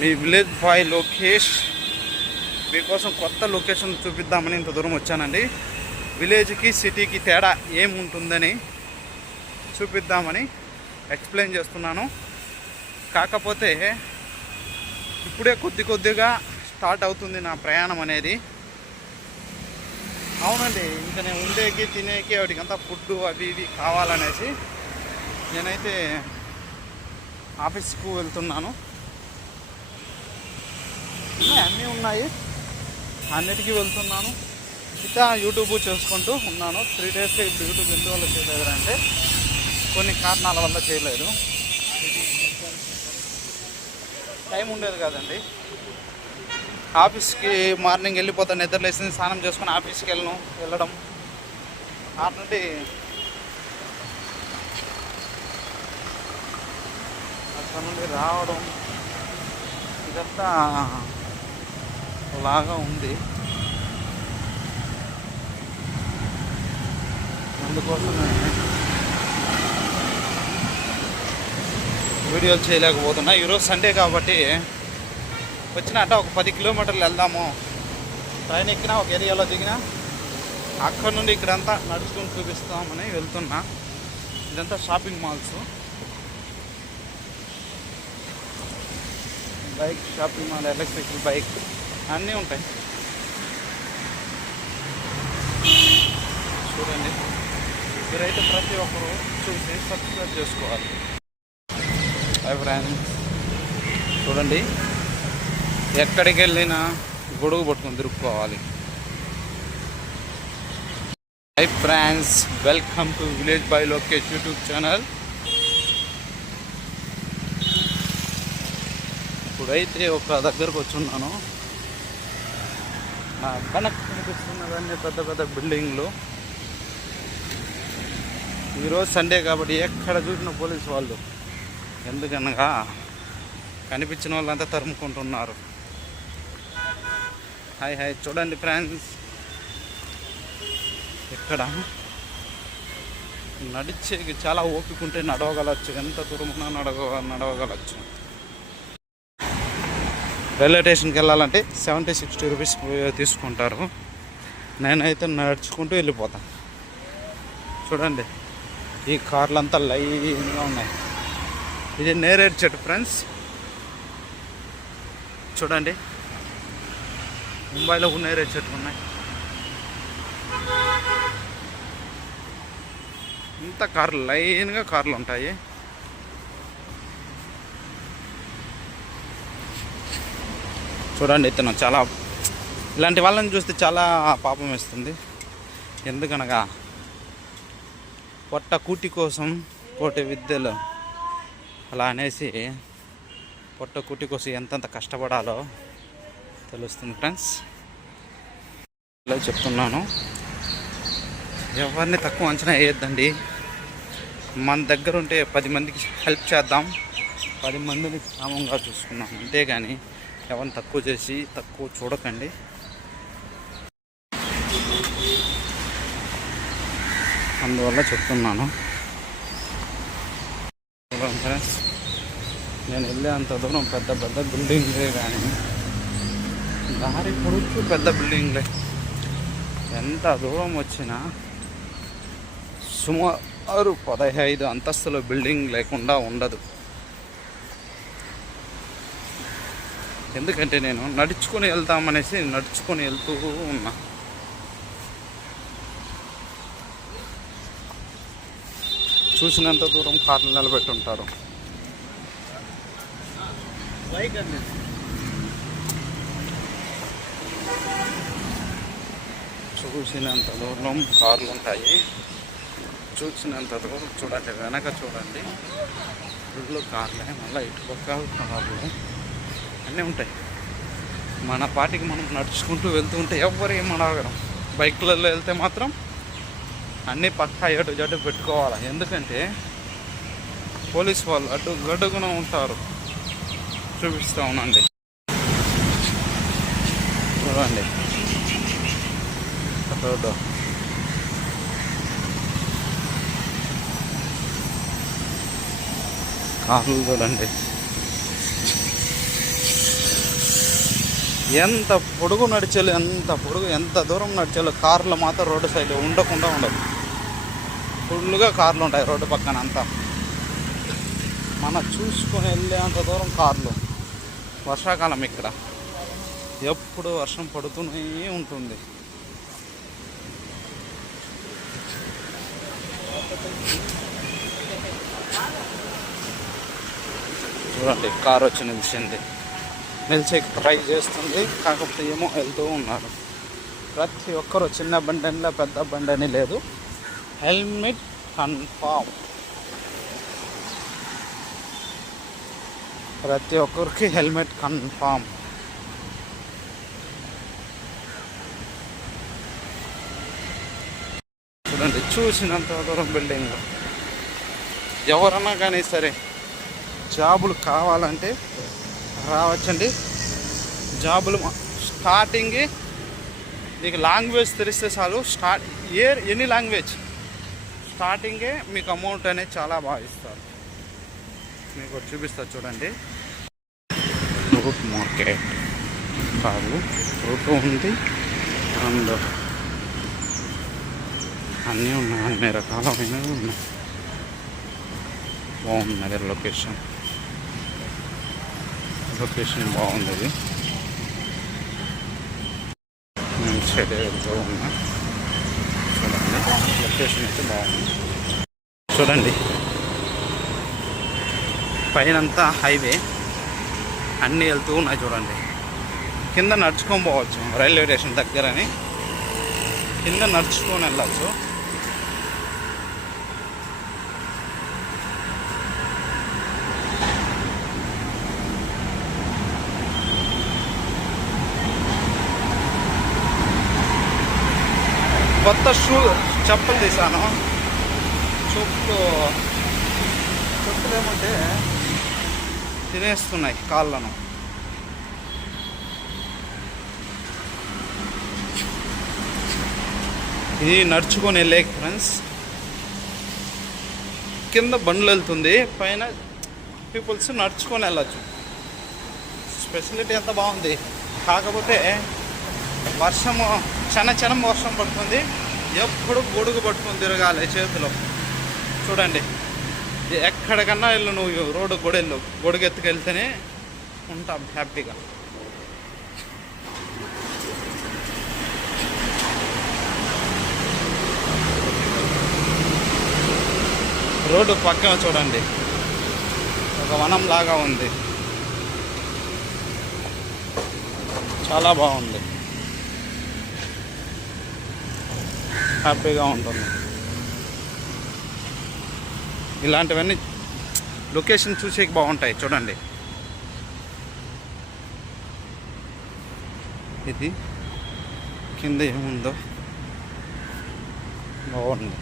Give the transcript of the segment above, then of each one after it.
మీ village boy Lokesh మీకోసం కొత్త location చూపిద్దామని ఇంత దూరం వచ్చానండి. విలేజ్కి సిటీకి తేడా ఏముంటుందని చూపిద్దామని ఎక్స్ప్లెయిన్ చేస్తున్నాను. కాకపోతే ఇప్పుడే కొద్దిగా స్టార్ట్ అవుతుంది నా ప్రయాణం అనేది. అవునండి, ఇంకా నేను ఉండేకి తినేకి వాటికంతా ఫుడ్ అవి ఇవి కావాలనేసి నేనైతే ఆఫీస్కు వెళ్తున్నాను. అన్నీ ఉన్నాయి, అన్నిటికీ వెళ్తున్నాను. ఇట్లా యూట్యూబ్ చేసుకుంటూ ఉన్నాను. 3 డేస్గా ఇప్పుడు యూట్యూబ్ ఎందువల్ల చేయలేదు అంటే కొన్ని కారణాల వల్ల చేయలేదు. టైం ఉండేది కాదండి. ఆఫీస్కి మార్నింగ్ వెళ్ళిపోతాను, నిద్రలేసి స్నానం చేసుకుని ఆఫీస్కి వెళ్ళడం నుండి అక్కడ నుండి రావడం ఇదంతా లాగా ఉంది. అందుకోసమే వీడియోలు చేయలేకపోతున్నా. ఈరోజు సండే కాబట్టి వచ్చినట్ట ఒక 10 కిలోమీటర్లు వెళ్దాము. ట్రైన్ ఎక్కినా ఒక ఏరియాలో దిగినా అక్కడ నుండి ఇక్కడంతా నడుచుకుని చూపిస్తామని వెళ్తున్నా. ఇదంతా shopping malls, bike shopping mall, electrical bike అన్నీ ఉంటాయి. చూడండి, మీరైతే ప్రతి ఒక్కరు చూసి సబ్స్క్రైబ్ చేసుకోవాలి. హాయ్ ఫ్రెండ్స్, చూడండి ఎక్కడికి వెళ్ళినా గొడుగు పట్టుకొని తిరుక్కోవాలి. Hi friends, welcome to village boy Lokesh YouTube channel. ఇప్పుడైతే ఒక దగ్గరకు వచ్చున్నాను. నా వెనక్కి కనిపిస్తున్నవన్నీ పెద్ద పెద్ద బిల్డింగ్లు. ఈరోజు సండే కాబట్టి ఎక్కడ చూసిన పోలీసు వాళ్ళు, ఎందుకనగా కనిపించిన వాళ్ళంతా తరుముకుంటున్నారు. హాయ్ హాయ్, చూడండి ఫ్రెండ్స్, ఇక్కడ నడిచేకి చాలా ఓపిక ఉంటే నడవగలచ్చు, ఎంత దూరమున్నా నడవగలచ్చు. రైల్వే స్టేషన్కి వెళ్ళాలంటే 70-60 రూపీస్ తీసుకుంటారు. నేనైతే నడుచుకుంటూ వెళ్ళిపోతాను. చూడండి, ఈ కార్లు అంతా లైన్గా ఉన్నాయి. ఇది నేరేడు చెట్టు ఫ్రెండ్స్. చూడండి, ముంబైలో నేరేడు చెట్లు ఉన్నాయి. ఇంత కార్లు లైన్గా కార్లు ఉంటాయి. చూడండి, ఇతను చాలా ఇలాంటి వాళ్ళని చూస్తే చాలా పాపం వేస్తుంది. ఎందుకనగా పొట్ట కూటి కోసం కోటి విద్యలు అలా అనేసి పొట్ట కూటి కోసం ఎంతంత కష్టపడాలో తెలుస్తుంది ఫ్రెండ్స్. ఇలా చెప్తున్నాను, ఎవరిని తక్కువ అంచనా వేయొద్దండి. మన దగ్గర ఉంటే 10 మందికి హెల్ప్ చేద్దాం, 10 మందిని క్షేమంగా చూసుకున్నాం. అంతేగాని ఎవరిని తక్కువ చేసి తక్కువ చూడకండి. అందువల్ల చెప్తున్నాను. ఫ్రెండ్స్, నేను వెళ్ళేంత దూరం పెద్ద పెద్ద బిల్డింగ్లే, కానీ దారి పొడుచు పెద్ద బిల్డింగ్లే. ఎంత దూరం వచ్చినా సుమారు 15 అంతస్తుల బిల్డింగ్ లేకుండా ఉండదు. ఎందుకంటే నేను నడుచుకొని వెళ్తామనేసి నడుచుకొని వెళ్తూ ఉన్నా. చూసినంత దూరం కార్లు నిలబెట్టుంటారు. చూసినంత దూరం కార్లు ఉంటాయి. చూసినంత దూరం చూడండి, వెనక చూడండి, ఫుల్ కార్లే, మళ్ళీ ఇటుపక్క కార్లు అన్నీ ఉంటాయి. మన పాటికి మనం నడుచుకుంటూ వెళ్తూ ఉంటే ఎవ్వరు ఏమనగరం. బైక్లలో వెళ్తే మాత్రం అన్నీ పక్కా ఎటు జట్టు పెట్టుకోవాలి. ఎందుకంటే పోలీస్ వాళ్ళు అడ్డుగున ఉంటారు. చూపిస్తూ ఉన్నాండి, చూడండి రోడ్డు. కార్లు చూడండి, ఎంత పొడుగు నడిచేలు, ఎంత దూరం నడిచేలు కార్లు మాత్రం రోడ్డు సైడ్ ఉండకుండా ఉండదు. ఫుల్గా కార్లు ఉంటాయి రోడ్డు పక్కన అంతా. మనం చూసుకొని వెళ్ళేంత దూరం కార్లు. వర్షాకాలం ఇక్కడ ఎప్పుడు వర్షం పడుతూనే ఉంటుంది. చూడండి, కారు వచ్చి నిలిచింది. నిలిచే ట్రై చేస్తుంది, కాకపోతే ఏమో వెళ్తూ ఉన్నారు. ప్రతి ఒక్కరు చిన్న బండి అని పెద్ద బండి అని లేదు, హెల్మెట్ కన్ఫామ్. ప్రతి ఒక్కరికి హెల్మెట్ కన్ఫామ్. చూడండి, చూసినంత దూరం బిల్డింగ్. ఎవరన్నా కానీ సరే జాబులు కావాలంటే రావచ్చండి. జాబులు స్టార్టింగ్ మీకు లాంగ్వేజ్ తెలిస్తే చాలు. ఎనీ లాంగ్వేజ్ స్టార్టింగే మీకు అమౌంట్ అనేది చాలా బాగా ఇస్తారు. మీకు చూపిస్తారు చూడండి. ఫ్రూట్ మార్కెట్ కాదు, ఫ్రూట్ ఉంది అండ్ అన్నీ ఉన్నాయి, అన్ని రకాలమైనవి ఉన్నాయి. బాగున్నది లొకేషన్ బాగుంది. ఇది నేను సైడ్ వెళ్తూ ఉన్నా. చూడండి, లొకేషన్ అయితే బాగుంది. చూడండి, పైనంతా హైవే, అన్నీ వెళ్తూ ఉన్నాయి. చూడండి, కింద నడుచుకొని పోవచ్చు. రైల్వే స్టేషన్ దగ్గరని కింద నడుచుకొని వెళ్ళచ్చు. కొత్త చెప్పులు తీసాను. చెప్పులు ఏమంటే తినేస్తున్నాయి కాళ్ళను. ఇది నడుచుకొని వెళ్ళే ఫ్రెండ్స్. కింద బండ్లు వెళ్తుంది, పైన పీపుల్స్ నడుచుకొని వెళ్ళచ్చు. ఫెసిలిటీ ఎంత బాగుంది. కాకపోతే వర్షము క్షణం వర్షం పడుతుంది. ఎప్పుడు గొడుగు పట్టుకొని తిరగాలి చేతిలో. చూడండి, ఎక్కడికన్నా వెళ్ళు, నువ్వు రోడ్డు గొడుగు ఎత్తుకెళ్తేనే ఉంటాం హ్యాపీగా. రోడ్డు పక్కన చూడండి, ఒక వనం లాగా ఉంది. చాలా బాగుంది, హ్యాపీగా ఉంటుంది. ఇలాంటివన్నీ లొకేషన్ చూసేకి బాగుంటాయి. చూడండి, ఇది కింద ఏముందో బాగుంది.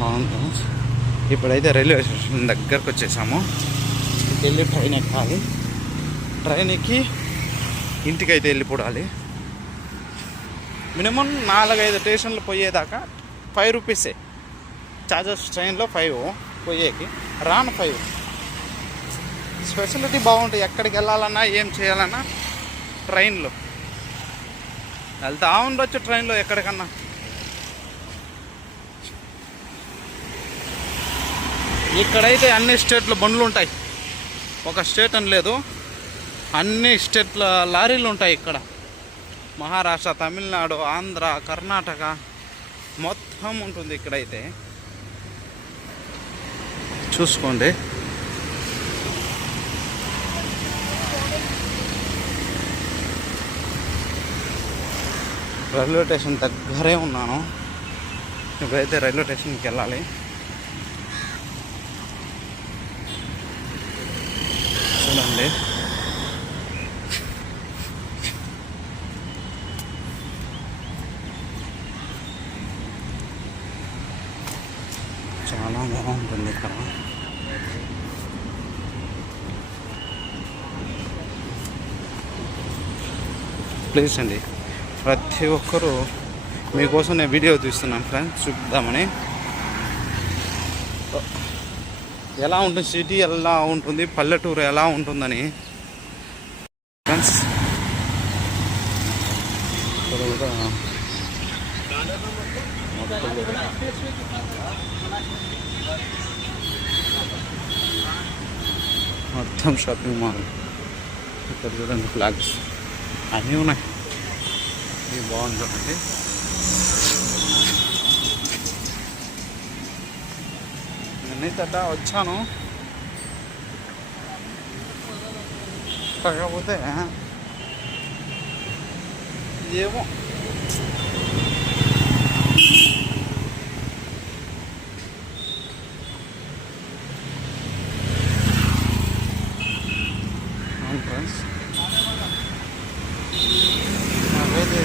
బాగుంది. ఇప్పుడైతే రైల్వే స్టేషన్ దగ్గరకు వచ్చేసాము. వెళ్ళి ట్రైన్ ఎక్కాలి. ట్రైన్ ఎక్కి ఇంటికైతే వెళ్ళిపోవాలి. మినిమం 4-5 స్టేషన్లు పోయేదాకా 5 రూపీసే ఛార్జెస్. ట్రైన్లో 5 పోయేకి, రాను 5. ఫెసిలిటీ బాగుంటాయి. ఎక్కడికి వెళ్ళాలన్నా ఏం చేయాలన్నా ట్రైన్లో వెళ్తా ఉండొచ్చు. ట్రైన్లో ఎక్కడికన్నా. ఇక్కడైతే అన్ని స్టేట్ల బండ్లు ఉంటాయి. ఒక స్టేట్ అని లేదు, అన్ని స్టేట్ల లారీలు ఉంటాయి ఇక్కడ. మహారాష్ట్ర, తమిళనాడు, ఆంధ్ర, కర్ణాటక మొత్తం ఉంటుంది ఇక్కడైతే. చూసుకోండి. రైల్వే స్టేషన్ దగ్గరే ఉన్నాను. ఇప్పుడైతే రైల్వే స్టేషన్కి వెళ్ళాలి. చూడండి, చాలా బాగుంటుంది ఇక్కడ. ప్లీజ్ అండి, ప్రతి ఒక్కరూ మీకోసం నేను వీడియో తీస్తున్నాను ఫ్రెండ్స్, చూద్దామని. ఎలా ఉంటుంది, సిటీ ఎలా ఉంటుంది, పల్లెటూరు ఎలా ఉంటుందని ఫ్రెండ్స్ మొత్తం షాపింగ్ మాల్. ఇక్కడ చూడండి ఫ్లాగ్స్ అన్నీ ఉన్నాయి. ఇది బాగుంటుందండి. నేనైతే వచ్చాను, కాకపోతే ఏమో ఫ్రెండ్స్ నాకైతే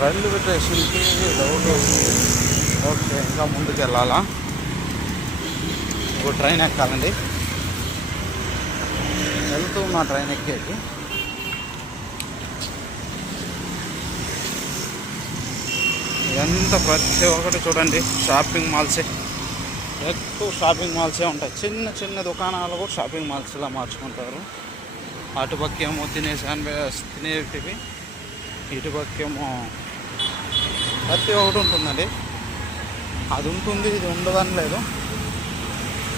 రైల్వే స్టేషన్కి డౌట్ వస్తుంది. ఓకే, ఇంకా ముందుకు వెళ్ళాలా? ఒక ట్రైన్ ఎక్కాలండి. వెళ్తూ నా ట్రైన్ ఎక్కేది. ఎంత ప్రతి ఒక్కటి చూడండి షాపింగ్ మాల్సే, ఎక్కువ షాపింగ్ మాల్సే ఉంటాయి. చిన్న చిన్న దుకాణాలు కూడా షాపింగ్ మాల్స్లా మార్చుకుంటారు. అటుపక్కేమో తినేటివి, ఇటుపక్కేమో ప్రతి ఒకటి ఉంటుందండి. అది ఉంటుంది, ఇది ఉండదని లేదు,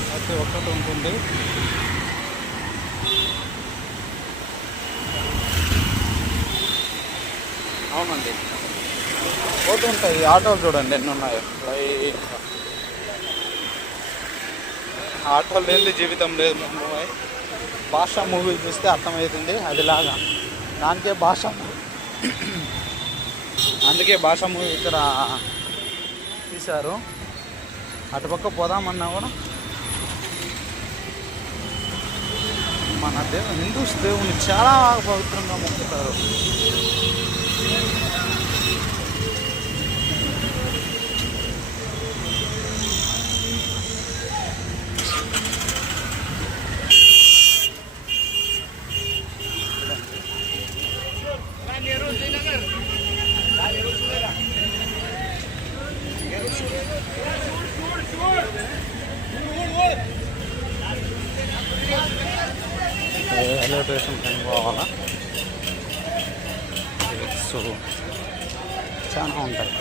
ప్రతి ఒక్కటి ఉంటుంది. అవునండి, పోతుంటాయి. ఆటోలు చూడండి ఎన్ని ఉన్నాయో. ఆటోలు లేని జీవితం లేదు. ముంబై భాషా మూవీ చూస్తే అర్థమవుతుంది. అదిలాగా అందుకే భాషా మూవీ ఇక్కడ తీశారు. అటుపక్క పోదామన్నా కూడా మన హిందూస్ దేవుని చాలా పవిత్రంగా మొక్కుతారు. రైల్వే స్టేషన్ ట్రైన్ పోవాలా? సో చాలా ఉంటాయి.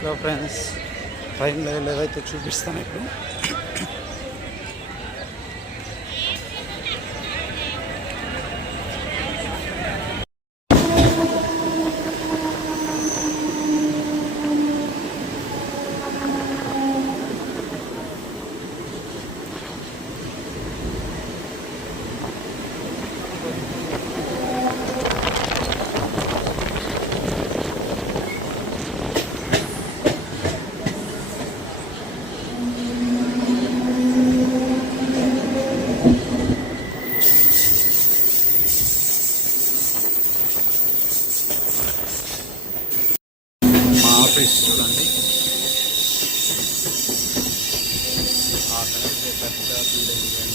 సో ఫ్రెండ్స్, ట్రైన్లో ఏవైతే చూపిస్తాను ఇప్పుడు. ఆఫీస్ చూడండి, ఆ కనెక్ట్ పెద్ద బిల్డింగ్.